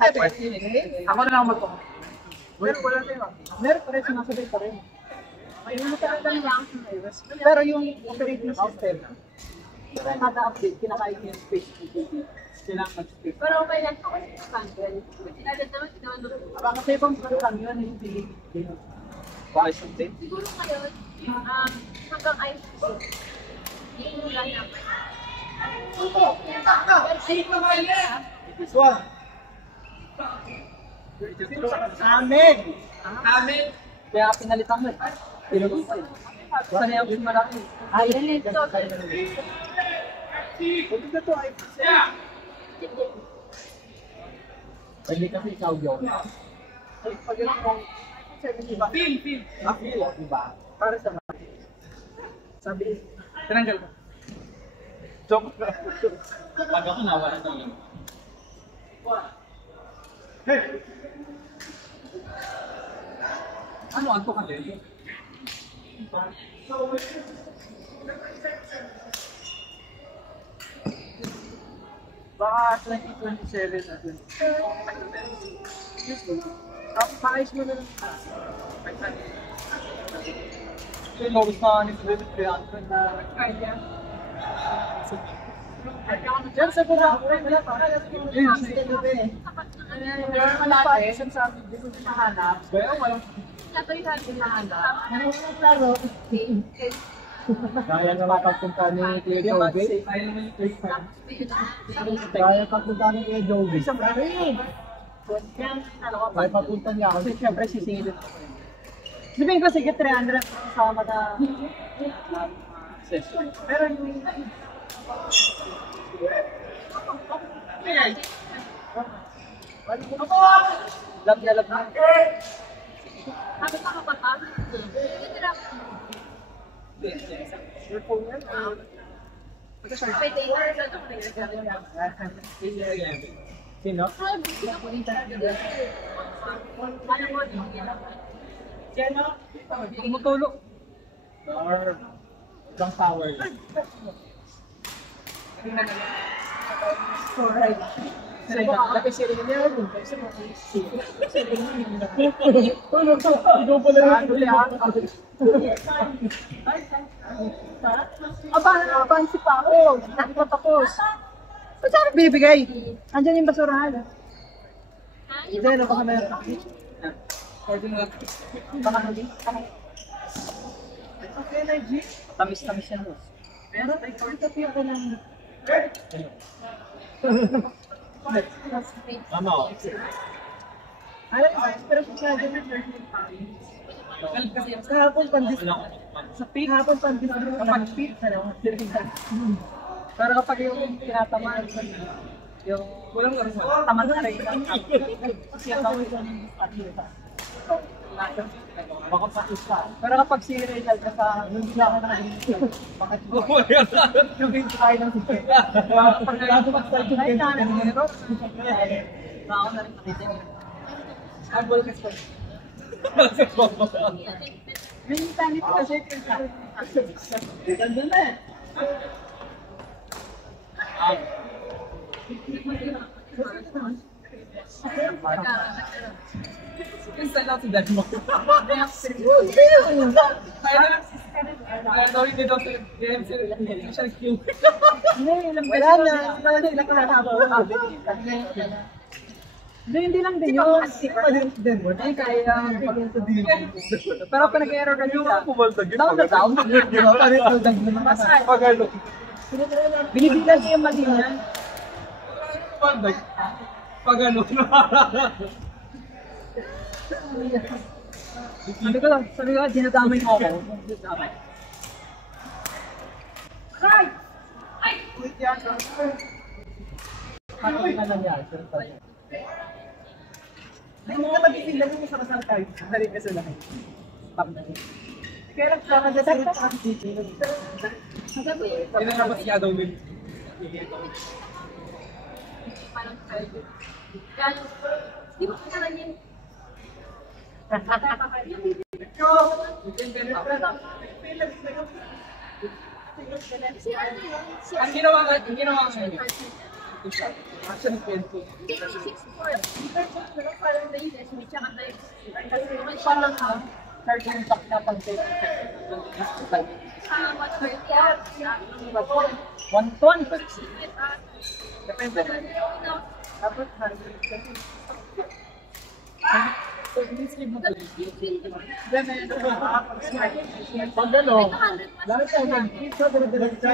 Ako na lang mag-po. Meron wala tayo. Meron pa rin sinasabay pa rin. Pero yung operating system, kada update, kinakain yung space. Kailangan mag-space. Pero may lang ako sa panel. Aba kasi ibang program yun, hindi. Bakit something? Siguro ngayon, hanggang ICC. Hindi lang naman. This one. Amen! Amen! Kaya pinalitan mo eh. Pinalitan mo eh. Sana yung malaki. Ay, pwede na to ay. Pwede kasi ikaw yun. Ay, pag yun kong 70 ba? Feel! Feel, diba? Para sa mga. Sabi, tinanggal ko. Joke. Pag ako nawala na lang. Hey! Ano ang to kasi? Baka 2027 na dun. Paayos mo na lang. Yung lobos na nito na idea. Diyan sa pura, wala pa. Yun, sa gabi. Malaki. Sabi, di ko mahanap. Kaya walang... Kaya na makapagpunta ni Kuya Joby. Kaya naman yung first time. Kaya pagpunta ni Kuya Joby. Kaya papunta niya ako. Siyempre sisingilin ako. Sabihin ko sige 300 kasama na session. Pero yung... Lab na lab na. Sabi pa kapatid. Your phone yan? May data. Sino? Ano? Tumutulog. Or ibang power. Alright. Lapis si Rene yun. Ikaw pala yung Abang si Paco. Hindi pa tapos. Ba't saan bibigay? Andiyan yung basurahan. Hindi, ano baka meron. Baka hindi. Okay na, G. Tamis-tamis yan, boss. Pero, itapi ako ng... Ano? Pero siya dyan sa hapon pandis. Sa peak hapon pandis. Kapag peak, pero kapag yung tinatamaan, yung Walang laro sa... taman na rin. Kasi ang tawag yung patilita. Baka pa-isa. Pero kapag si Rizal ka sa hindi na ako nakagin. Bakit mo? Yung hindi tayo ng sige. Kapag nagpapag-start yung ganito. Baka ako na rin nakita niya. Arbol ka sa... May tanit kasi ganda na eh. Kaya lang si dad mo. Kaya daw hindi daw siya nag-cute. Wala na. Wala na sila kahapon. Hindi lang din yun. Hindi kaya pero pa nag-error ka nila. Down na down. Binibilan niya yung mali niya. Pag ano. Sabi ko, dinadamay mo ako. Ay! Ay! Ano ka nangyari? Ay, mga tabi-sila yung isa kasal tayo. Dali ka sa lahat. Kaya lang siya nagsasagot sa dito. Inalabas niya daw Will. Di ba kaya lang yun? Ang ginawa ko sa inyo. Action 20. Parang charging back na pang 120. Depende. Tapos 100. So, in-sleeve mo talaga. Pag ano, lahat tayo nag-keep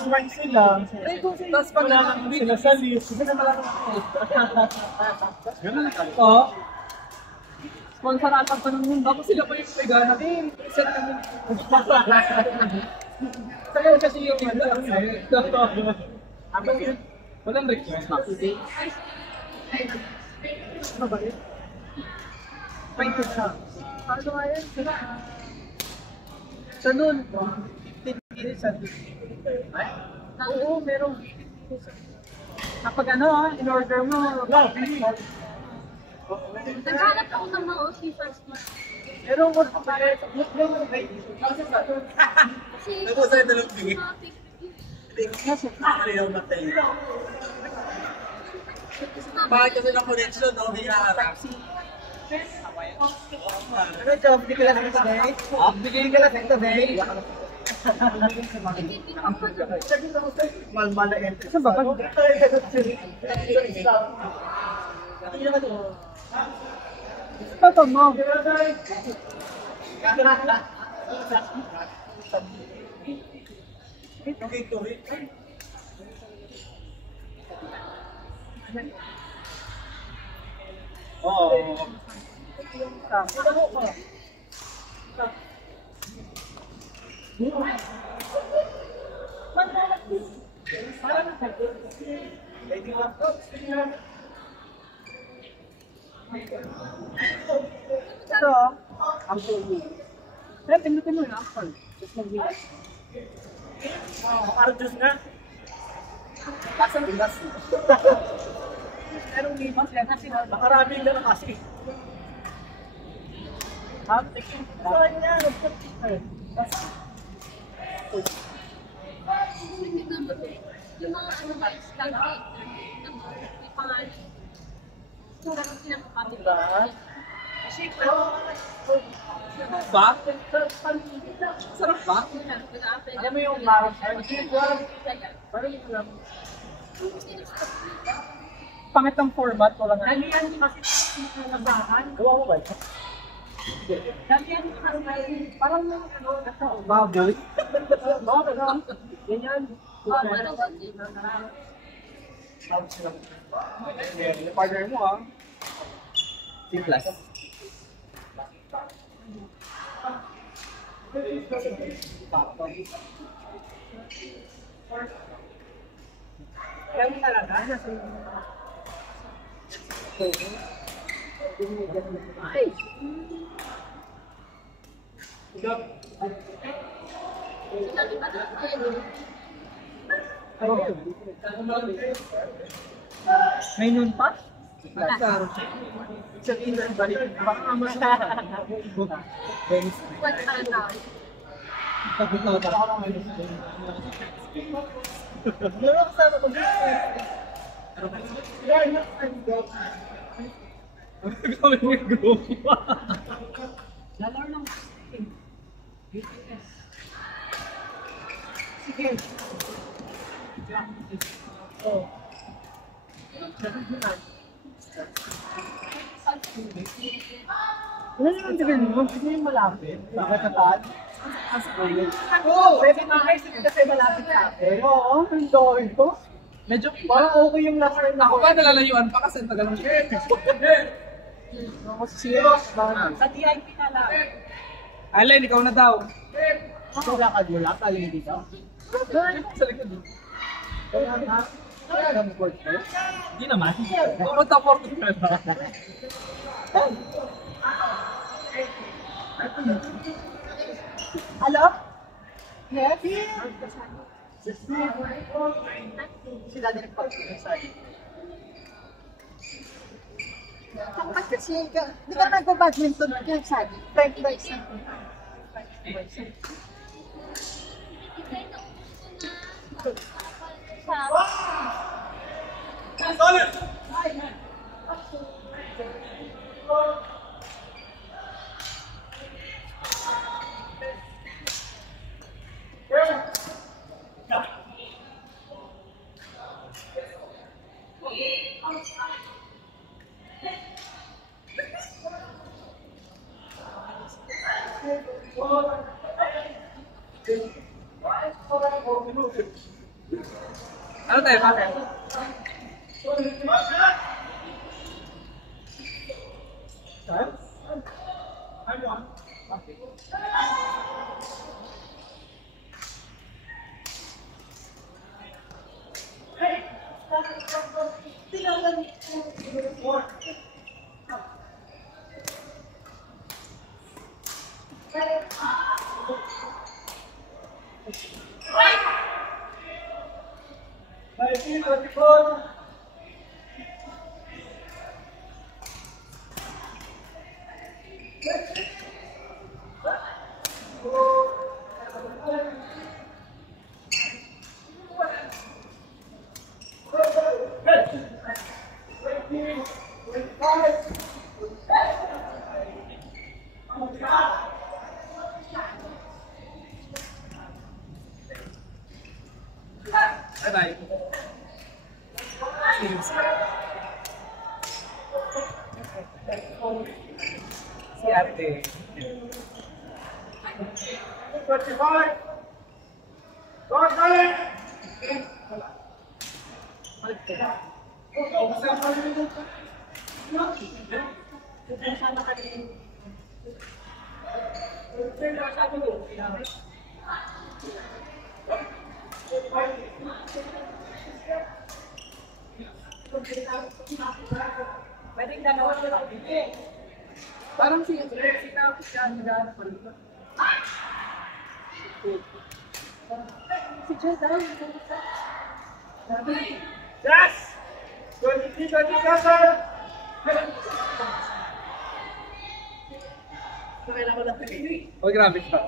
smart sila. Tapos pag naman sila sa list, hindi na malaman ako. Oo. Sponsoratan pa ng mundo. Ako sila pa yung pagana. Set namin. Sa'yo kasi yung Walang request. mabait. Paint siya. Ano nga yan? Sa noon, 15 minutes sa oo, meron. Kapag ano in-order mo, Naghanap ako ng mga officers na. meron mo sa kaya sa Kasi, Tapos sa'yo dalawang bigay. mga pick- Ayaw matay. Bakit kasi ng connection, no? May haharap. ano job? Di ka lasing today? Di ka lasing today? Malmal na enter. Saan ba? Pato mo. Tuloy-tuloy. Oo. Ito, ang tuloy. Pero pindutin mo yung apple. Just mag-bilas. Arjus nga. Pasang bilas. Pero limas yan kasi Makarami na lang kasi. saan yan? yung mga ano ba, scan cake, may pangalan. Yung ganun pinapakapit. Ba? Sarap ba? Alam mo yung parang pangit ang format, wala nga. Dalian kasi nabahan. Gawa mo ba? Dalian kasi parang ano, Baboy. ganyan. Partner mo ah. Simplas. Kaya mo talaga. Ay! May nun pa? Sabihin na balik. Baka Laro ko sana kung Gawin yung group. lalaro lang. Sige. Oh. Ano naman tignan mo? Hindi yung malapit. Bakit nataan? Oo! Pwede makaisip kasi malapit sa akin. Oo, ang dawin ko. Medyo Parang okay yung last time na ako ba nalalayuan pa kasi tagal ng Ako serious ba? Sa DIP na lang. Allen, ikaw na daw. Ako lakad mo lang, tayo dito. Sa likod. Kaya nga, kaya nga mo court mo. Hindi naman. Pumunta po ako na. Hello? Yes? Sila din nagpapagsasabi. Kapag kasi, di ba nagpa-badminton ka sabi? 5%. tayo, bakit? Bye-bye. Si ate. 25. Go, Charlie. Pwedeng dalawa na lang. Parang si tapos siya, nag-aanap pa rin. Si Jess, dalawa. Yes. 23, 27. Kailangan lang pili. Oh, grabe siya.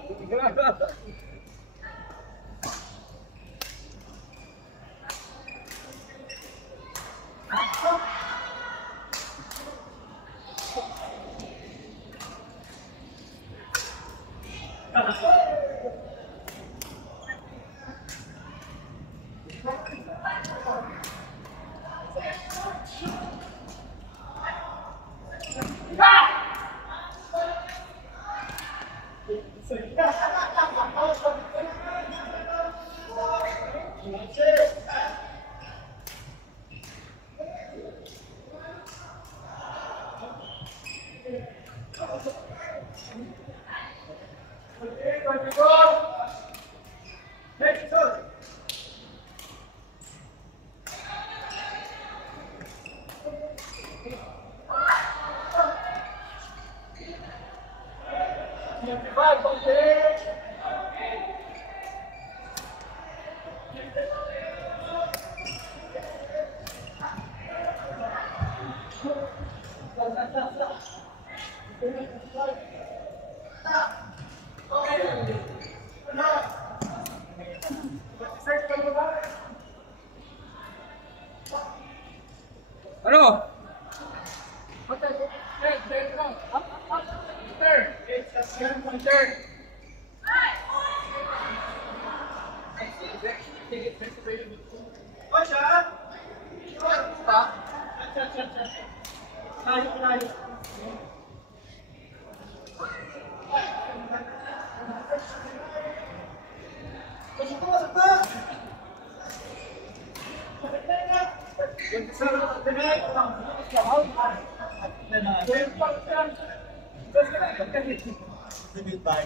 Ano? Goodbye.